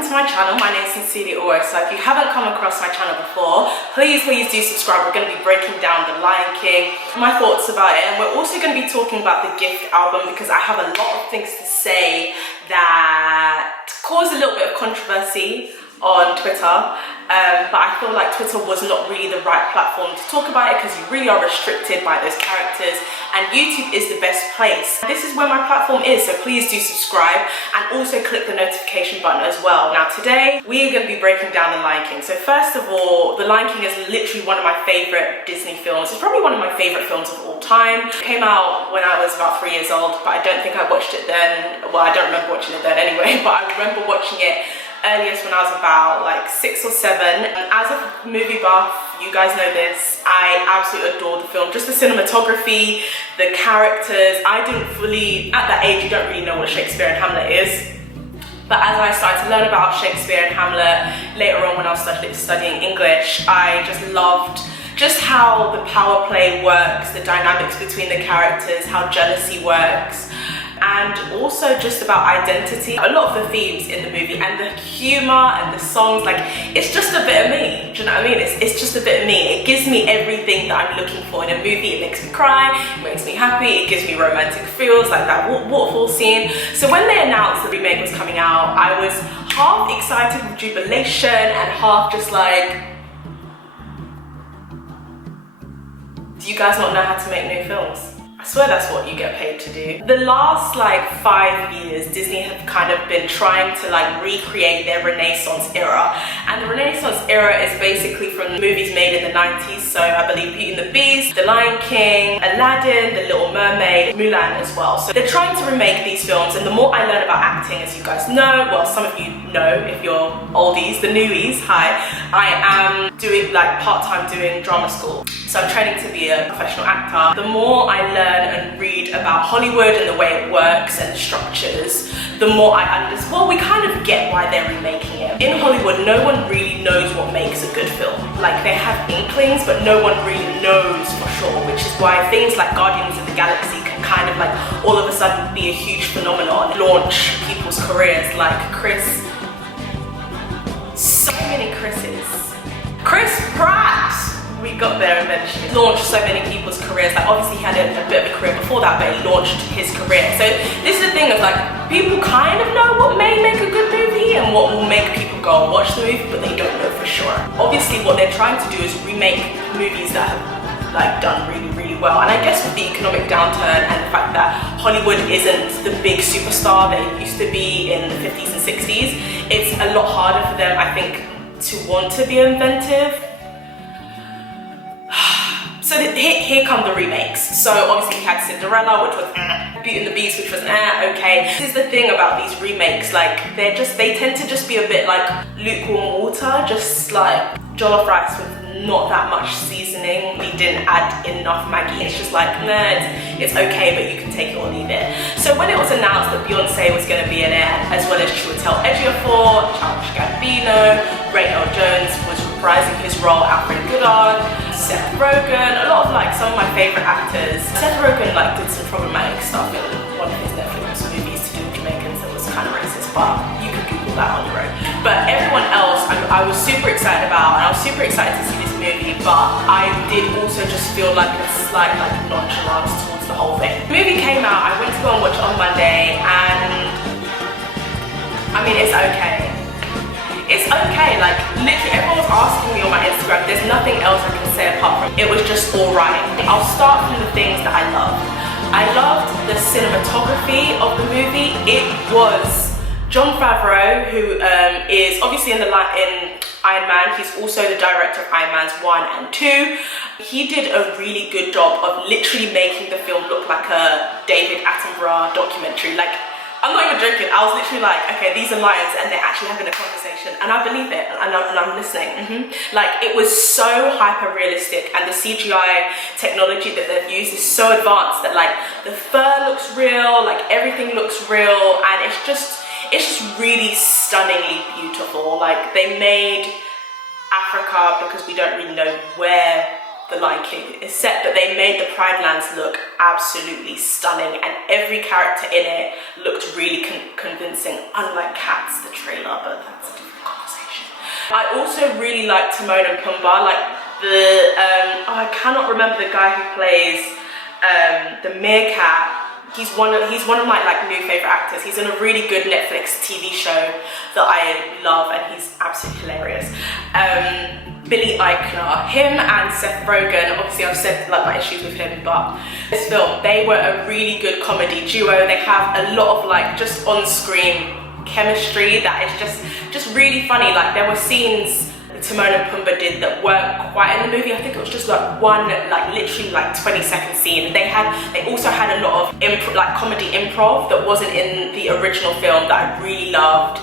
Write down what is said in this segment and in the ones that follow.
welcome to my channel. My name is SincerelyOghosa. If you haven't come across my channel before, please do subscribe. We're going to be breaking down The Lion King, my thoughts about it, and we're also going to be talking about the Gift album because I have a lot of things to say that caused a little bit of controversy on Twitter, but I feel like Twitter was not really the right platform to talk about it because you really are restricted by those characters, and YouTube is the best place. This is where my platform is, so please do subscribe and also click the notification button as well. Now today we are going to be breaking down The Lion King. So first of all, The Lion King is literally one of my favorite Disney films. It's probably one of my favorite films of all time. It came out when I was about 3 years old, but I don't think I watched it then. Well, I don't remember watching it then anyway, but I remember watching it earliest when I was about like 6 or 7. And as a movie buff, you guys know this, I absolutely adore the film. Just the cinematography, the characters. I didn't fully, at that age you don't really know what Shakespeare and Hamlet is, but as I started to learn about Shakespeare and Hamlet later on when I was studying English, I just loved just how the power play works, the dynamics between the characters, how jealousy works, and also just about identity. A lot of the themes in the movie and the humor and the songs, like, it's just a bit of me. Do you know what I mean? It's just a bit of me. It gives me everything that I'm looking for in a movie. It makes me cry, it makes me happy, it gives me romantic feels, like that waterfall scene. So when they announced the remake was coming out, I was half excited with jubilation and half just like, do you guys not know how to make new films? I swear that's what you get paid to do. The last like 5 years, Disney have kind of been trying to like recreate their Renaissance era. And the Renaissance era is basically from movies made in the 90s. So I believe Beauty and the Beast, The Lion King, Aladdin, The Little Mermaid, Mulan as well. So they're trying to remake these films, and the more I learn about acting, as you guys know, well, some of you know if you're oldies, the newies, hi, I am doing like part-time doing drama school. So I'm training to be a professional actor. The more I learn and read about Hollywood and the way it works and the structures, the more I understand, well, we kind of get why they're remaking it. In Hollywood, no one really knows what makes a good film. Like, they have inklings, but no one really knows for sure, which is why things like Guardians of the Galaxy can kind of like all of a sudden be a huge phenomenon, launch people's careers, like Chris, so many Chris's. Chris Pratt! We got there eventually. Launched so many people's careers. Like, obviously he had a bit of a career before that, but he launched his career. So this is the thing of like, people kind of know what may make a good movie and what will make people go and watch the movie, but they don't know for sure. Obviously what they're trying to do is remake movies that have like done really well. And I guess with the economic downturn and the fact that Hollywood isn't the big superstar that it used to be in the 50s and 60s, it's a lot harder for them, I think, to want to be inventive. So here come the remakes. So obviously we had Cinderella, which was Beauty and the Beast, which was okay. This is the thing about these remakes, like they tend to just be a bit like lukewarm water, just like jollof rice with not that much seasoning. We didn't add enough Maggi. It's just like, nah, it's okay, but you can take it or leave it. So when it was announced that Beyonce was going to be in it, as well as Chiwetel Ejiofor, Childish Gambino, Ray L. Jones was reprising his role, Alfred Goddard, Seth Rogen, a lot of like some of my favorite actors. Seth Rogen like did some problematic stuff in one of his Netflix movies to do with Jamaicans that was kind of racist, but you can Google that on your own. But everyone else I was super excited about, and I was super excited to see this movie, but I did also just feel like a slight like nonchalance towards the whole thing. The movie came out, I went to go and watch it on Monday, and I mean, it's okay. It's okay, like literally everyone was asking me on my Instagram, there's nothing else I can say apart from it was just alright. I'll start from the things that I loved. I loved the cinematography of the movie. It was Jon Favreau, who is obviously in Iron Man. He's also the director of Iron Man's 1 and 2. He did a really good job of literally making the film look like a David Attenborough documentary. Like, I'm not even joking, I was literally like, okay, these are lions and they're actually having a conversation, and I believe it, and I'm listening. Like, it was so hyper realistic, and the CGI technology that they've used is so advanced that like the fur looks real, like everything looks real, and it's just really stunningly beautiful. Like, they made Africa, because we don't really know where The Lion King, except that they made the Pride Lands look absolutely stunning, and every character in it looked really convincing, unlike Cats, the trailer, but that's a different conversation. I also really like Timon and Pumbaa, like I cannot remember the guy who plays the meerkat. He's one of my like new favorite actors. He's in a really good Netflix TV show that I love, and he's absolutely hilarious. Billy Eichner, him and Seth Rogen, obviously I've said like my issues with him, but this film, they were a really good comedy duo. They have a lot of like just on-screen chemistry that is just really funny. Like there were scenes Timon and Pumbaa did that weren't quite in the movie. I think it was just like one, like literally like 20-second scene. They also had a lot of comedy improv that wasn't in the original film that I really loved.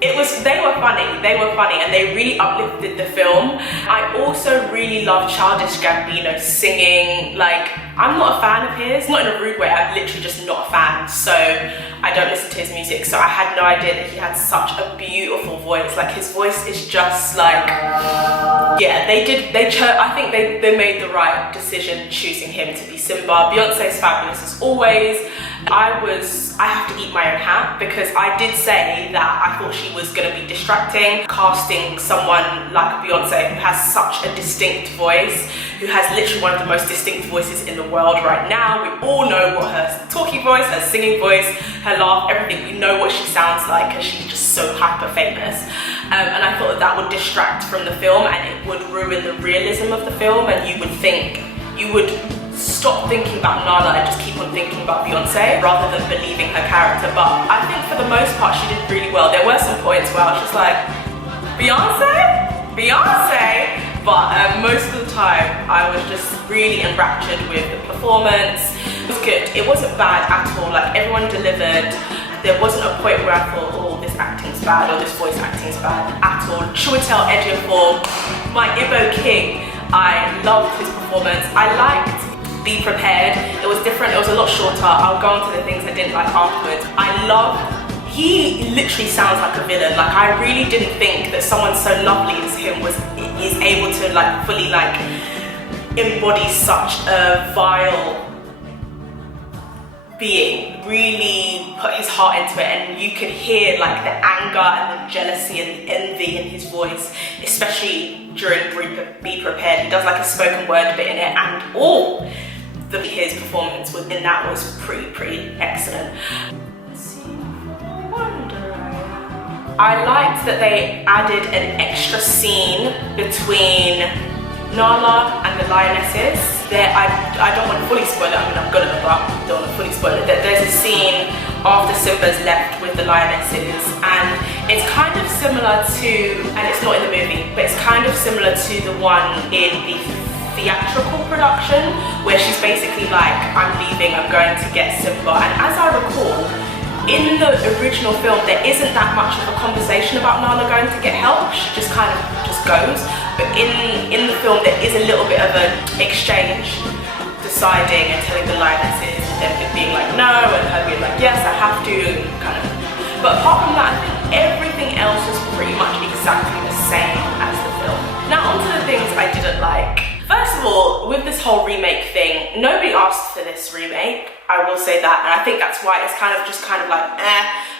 They were funny and they really uplifted the film. I also really love Childish Gambino singing. Like, I'm not a fan of his, not in a rude way, I'm literally just not a fan, so I don't listen to his music, so I had no idea that he had such a beautiful voice. Like, his voice is just like, yeah, I think they made the right decision choosing him to be Simba. Beyonce's fabulous as always. I have to eat my own hat, because I did say that I thought she was going to be distracting, casting someone like Beyonce who has such a distinct voice, who has literally one of the most distinct voices in the world right now. We all know what her talking voice, her singing voice, her laugh, everything, we know what she sounds like, because she's just so hyper famous. And I thought that would distract from the film, and it would ruin the realism of the film, and you would stop thinking about Nala and just keep on thinking about Beyonce rather than believing her character. But I think for the most part she did really well. There were some points where I was just like, Beyonce? But most of the time I was just really enraptured with the performance. It was good. It wasn't bad at all. Like, everyone delivered. There wasn't a point where I thought, oh, this acting's bad or this voice acting's bad at all. Chiwetel Ejiofor, my Igbo king, I loved his performance. I liked Be Prepared. It was different, it was a lot shorter. I'll go on to the things I didn't like afterwards. He literally sounds like a villain. Like, I really didn't think that someone so lovely as him is able to like fully like embody such a vile being, really put his heart into it, and you could hear like the anger and the jealousy and the envy in his voice, especially during Be Prepared. He does like a spoken word bit in it, and his performance within that was pretty excellent. I liked that they added an extra scene between Nala and the lionesses. I don't want to fully spoil it, I mean I'm gonna, but I don't want to fully spoil it. There's a scene after Simba's left with the lionesses, and it's kind of similar to, and it's not in the movie, but it's kind of similar to the one in the theatrical production, where she's basically like, I'm leaving, I'm going to get Simba. And as I recall, in the original film, there isn't that much of a conversation about Nala going to get help. She just kind of just goes. But in the film, there is a little bit of an exchange, deciding and telling the lionesses, and them being like no, and her being like yes, I have to, kind of. But apart from that, I think everything else was pretty much exactly the same as the film. Now onto the things I didn't like. First of all, with this whole remake thing, nobody asked for this remake. I will say that, and I think that's why it's kind of like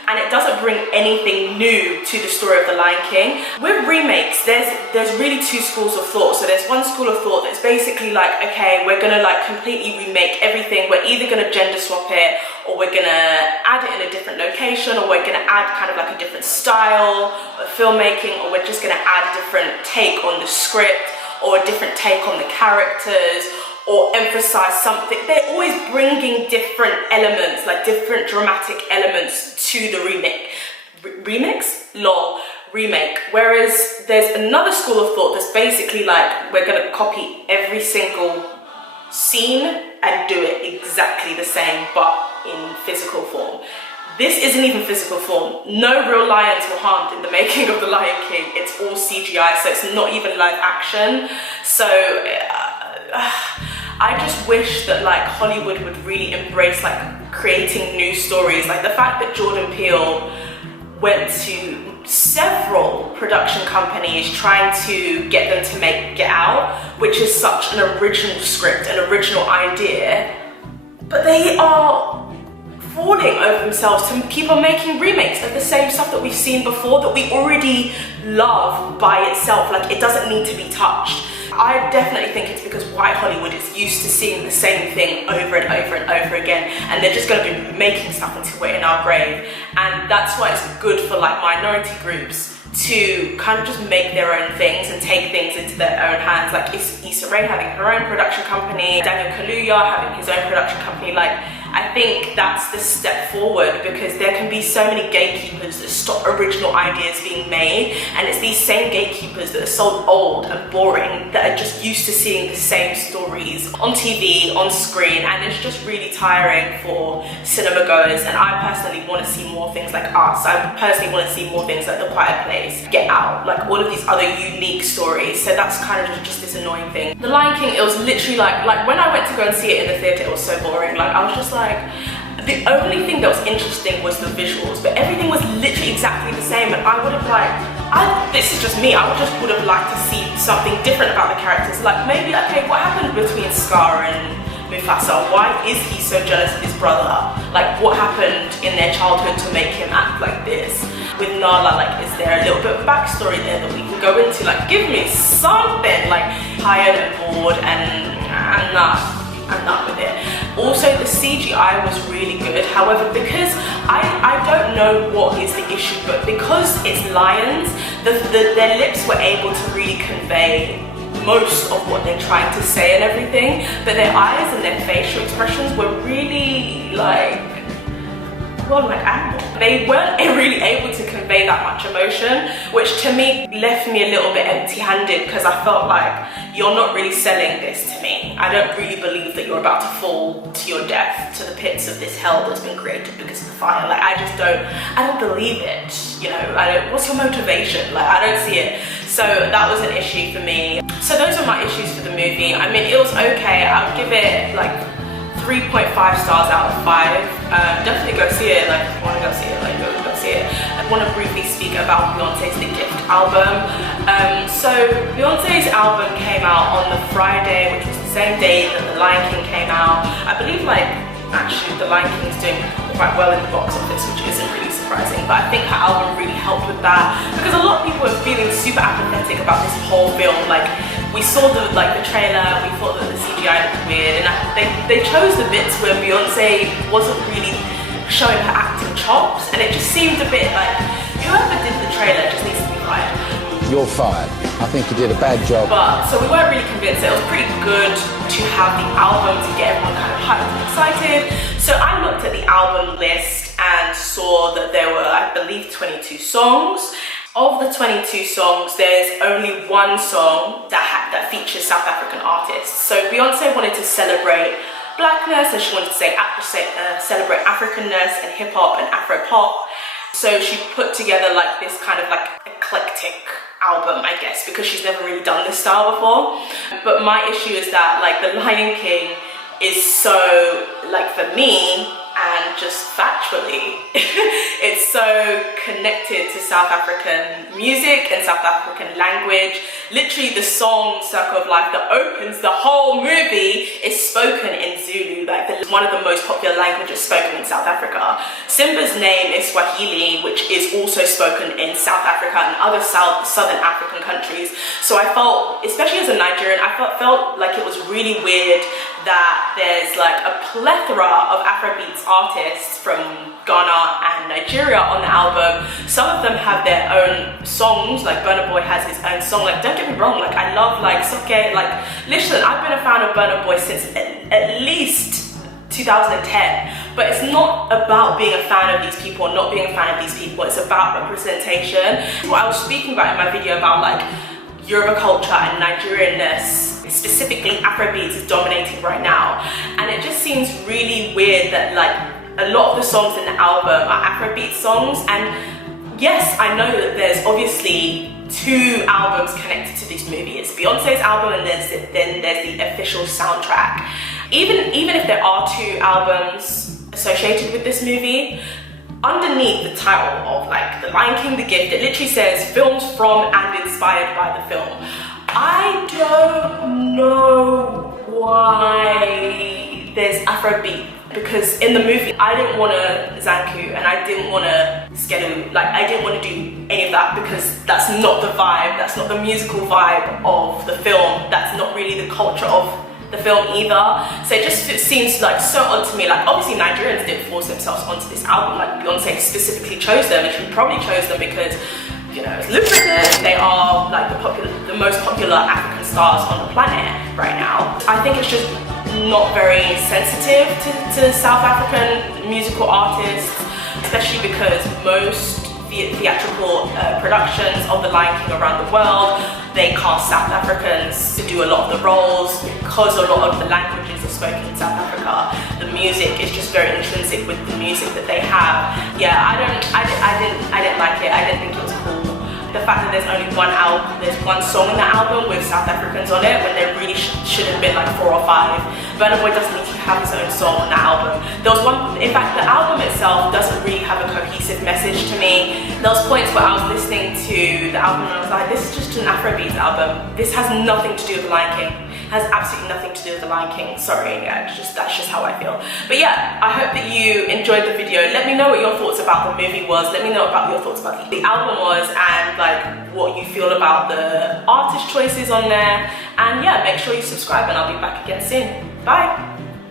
and it doesn't bring anything new to the story of The Lion King. With remakes, there's really two schools of thought. So there's one school of thought that's basically like, okay, we're gonna like completely remake everything. We're either gonna gender swap it, or we're gonna add it in a different location, or we're gonna add kind of like a different style of filmmaking, or we're just gonna add a different take on the script, or a different take on the characters, or emphasize something. They're always bringing different elements, like different dramatic elements to the remake. Remake. Whereas there's another school of thought that's basically like, we're gonna copy every single scene and do it exactly the same, but in physical form. This isn't even physical form. No real lions were harmed in the making of The Lion King. It's all CGI, so it's not even live action. So I just wish that like Hollywood would really embrace like creating new stories. Like the fact that Jordan Peele went to several production companies trying to get them to make Get Out, which is such an original script, an original idea, but they are falling over themselves to keep on making remakes of the same stuff that we've seen before, that we already love by itself. Like, it doesn't need to be touched. I definitely think it's because white Hollywood is used to seeing the same thing over and over and over again, and they're just going to be making stuff until we're in our grave. And that's why it's good for like minority groups to kind of just make their own things and take things into their own hands. Like Issa Rae having her own production company, Daniel Kaluuya having his own production company. Like, I think that's the step forward, because there can be so many gatekeepers that stop original ideas being made, and it's these same gatekeepers that are so old and boring that are just used to seeing the same stories on TV, on screen, and it's just really tiring for cinema goers. And I personally want to see more things like Us. I personally want to see more things like The Quiet Place, Get Out, like all of these other unique stories. So that's kind of just this annoying thing. The Lion King, it was literally like when I went to go and see it in the theatre, it was so boring. Like, I was just like, the only thing that was interesting was the visuals, but everything was literally exactly the same. And I would have liked, this is just me, I would have liked to see something different about the characters. Like, maybe, okay, what happened between Scar and Mufasa? Why is he so jealous of his brother? Like, what happened in their childhood to make him act like this? With Nala, like, is there a little bit of backstory there that we can go into? Like, give me something. Like, tired and bored, and I'm not with it. Also, the CGI was really good. However, because I don't know what is the issue, but because it's lions, their lips were able to really convey most of what they're trying to say and everything, but their eyes and their facial expressions were really like, well, like animal. They weren't really able to convey that much emotion, which to me left me a little bit empty-handed, because I felt like, you're not really selling this to me. I don't really believe that you're about to fall to your death, to the pits of this hell that's been created because of the fire. Like, I don't believe it, you know. What's your motivation? Like, I don't see it. So that was an issue for me. So those are my issues for the movie. I mean, it was okay. I would give it like 3.5 stars out of 5. Definitely go see it. Like, if you want to go see it, like, go see it. I want to briefly speak about Beyonce's The Gift album. So Beyonce's album came out on the Friday, which was the same day that The Lion King came out. I believe, like, actually The Lion King is doing quite well in the box office, which isn't really surprising, but I think her album really helped with that, because a lot of people were feeling super apathetic about this whole film. Like, we saw the trailer, we thought that the CGI looked weird, and they chose the bits where Beyonce wasn't really showing her acting chops, and it just seemed a bit like, whoever did the trailer just needs to be fired. You're fired. I think you did a bad job. But, so we weren't really convinced. It was pretty good to have the album to get everyone kind of hyped and excited. So I looked at the album list and saw that there were, I believe, 22 songs. Of the 22 songs, there's only one song that features South African artists. So Beyonce wanted to celebrate blackness, and she wanted to celebrate Africanness and hip hop and Afro pop. So she put together like this kind of like eclectic album, I guess, because she's never really done this style before. But my issue is that, like, The Lion King is so, like, for me, and just factually, it's so connected to South African music and South African language. Literally, the song Circle of Life that opens the whole movie is spoken in Zulu, like one of the most popular languages spoken in South Africa. Simba's name is Swahili, which is also spoken in South Africa and other southern African countries. So I felt, especially as a Nigerian, I felt like it was really weird that there's like a plethora of Afrobeats artists from Ghana and Nigeria on the album. Some of them have their own songs, like Burna Boy has his own song. Like, don't get me wrong, like, I love like Soke. Like, listen, I've been a fan of Burna Boy since at least 2010, but it's not about being a fan of these people or not being a fan of these people. It's about representation. What I was speaking about in my video about like Yoruba culture and Nigerianness, specifically Afrobeats, is dominating right now, and it just seems really weird that like a lot of the songs in the album are Afrobeat songs. And yes, I know that there's obviously two albums connected to this movie. It's Beyonce's album, and then there's the official soundtrack. Even if there are two albums associated with this movie, underneath the title of like The Lion King, The Gift, it literally says filmed from and inspired by the film. I don't know why there's Afrobeat, because in the movie I didn't want to Zanku and I didn't want to Skedu, like I didn't want to do any of that because that's not the vibe, that's not the musical vibe of the film, that's not really the culture of the film either. So it seems like so odd to me. Like obviously Nigerians didn't force themselves onto this album, like Beyonce specifically chose them, and she probably chose them because, you know, it's lucrative, they are like the most popular African stars on the planet right now. I think it's just not very sensitive to South African musical artists, especially because most theatrical productions of The Lion King around the world, they cast South Africans to do a lot of the roles because a lot of the languages are spoken in South Africa. The music is just very intrinsic with the music that they have. Yeah, I didn't like it. I didn't think it was cool. The fact that there's only there's one song in the album with South Africans on it when there really should have been like 4 or 5. Burna Boy doesn't need to have his own song on the album. There was one, in fact, the album itself doesn't really have a cohesive message to me. There was points where I was listening to the album and I was like, this is just an Afrobeat album. This has nothing to do with The Lion King. It has absolutely nothing to do with The Lion King. Sorry, yeah, that's just how I feel. But yeah, I hope that you enjoyed the video. Let me know what your thoughts about the movie was. Let me know about your thoughts about the album was, and like what you feel about the artist choices on there. And yeah, make sure you subscribe and I'll be back again soon. Bye.